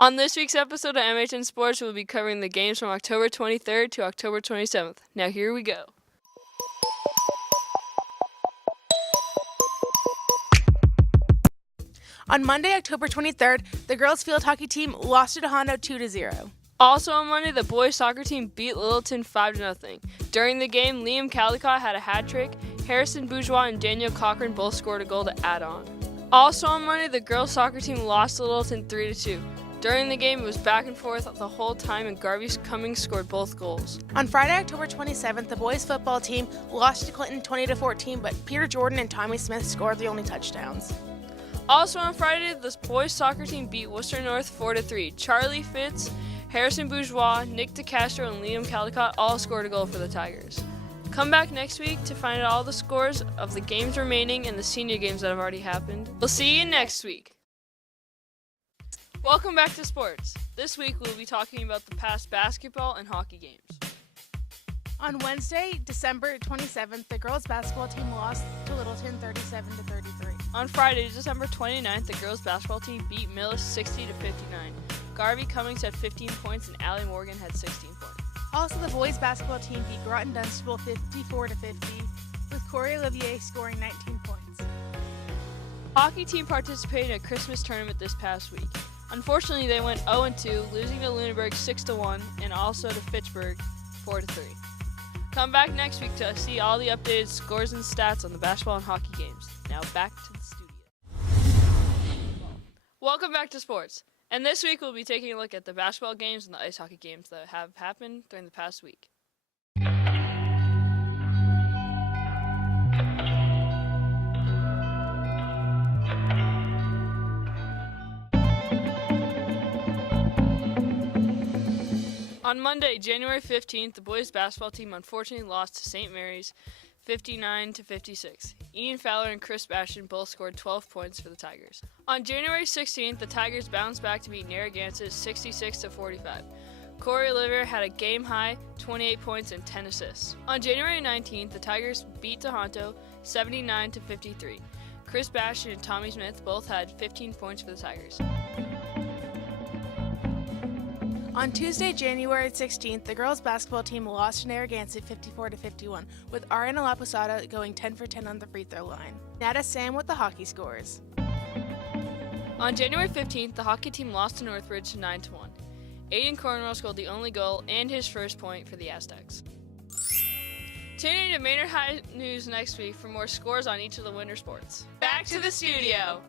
On this week's episode of MHN Sports, we'll be covering the games from October 23rd to October 27th. Now here we go. On Monday, October 23rd, the girls field hockey team lost to Tohono 2-0. Also on Monday, the boys soccer team beat Littleton 5-0. During the game, Liam Caldecott had a hat trick. Harrison Bourgeois and Daniel Cochran both scored a goal to add on. Also on Monday, the girls soccer team lost to Littleton 3-2. During the game, it was back and forth the whole time, and Garvey Cummings scored both goals. On Friday, October 27th, the boys football team lost to Clinton 20-14, but Peter Jordan and Tommy Smith scored the only touchdowns. Also on Friday, the boys soccer team beat Worcester North 4-3. Charlie Fitz, Harrison Bourgeois, Nick DeCastro, and Liam Caldecott all scored a goal for the Tigers. Come back next week to find out all the scores of the games remaining and the senior games that have already happened. We'll see you next week. Welcome back to sports. This week we'll be talking about the past basketball and hockey games. On Wednesday, December 27th, the girls basketball team lost to Littleton 37-33. On Friday, December 29th, the girls basketball team beat Millis 60-59. Garvey Cummings had 15 points and Allie Morgan had 16 points. Also, the boys basketball team beat Groton Dunstable 54-50, with Corey Olivier scoring 19 points. Hockey team participated in a Christmas tournament this past week. Unfortunately, they went 0-2, losing to Lunenburg 6-1 and also to Fitchburg 4-3. Come back next week to see all the updated scores and stats on the basketball and hockey games. Now back to the studio. Welcome back to sports. And this week we'll be taking a look at the basketball games and the ice hockey games that have happened during the past week. On Monday, January 15th, the boys basketball team unfortunately lost to St. Mary's 59-56. Ian Fowler and Chris Bastion both scored 12 points for the Tigers. On January 16th, the Tigers bounced back to beat Narragansett 66-45. Corey Olivier had a game-high 28 points and 10 assists. On January 19th, the Tigers beat Tohono 79-53. Chris Bastion and Tommy Smith both had 15 points for the Tigers. On Tuesday, January 16th, the girls basketball team lost to Narragansett 54-51, with Ariana Laposada going 10 for 10 on the free throw line. Now to Sam with the hockey scores. On January 15th, the hockey team lost to Northridge 9-1. Aiden Cornwell scored the only goal and his first point for the Aztecs. Tune in to Maynard High News next week for more scores on each of the winter sports. Back to the studio.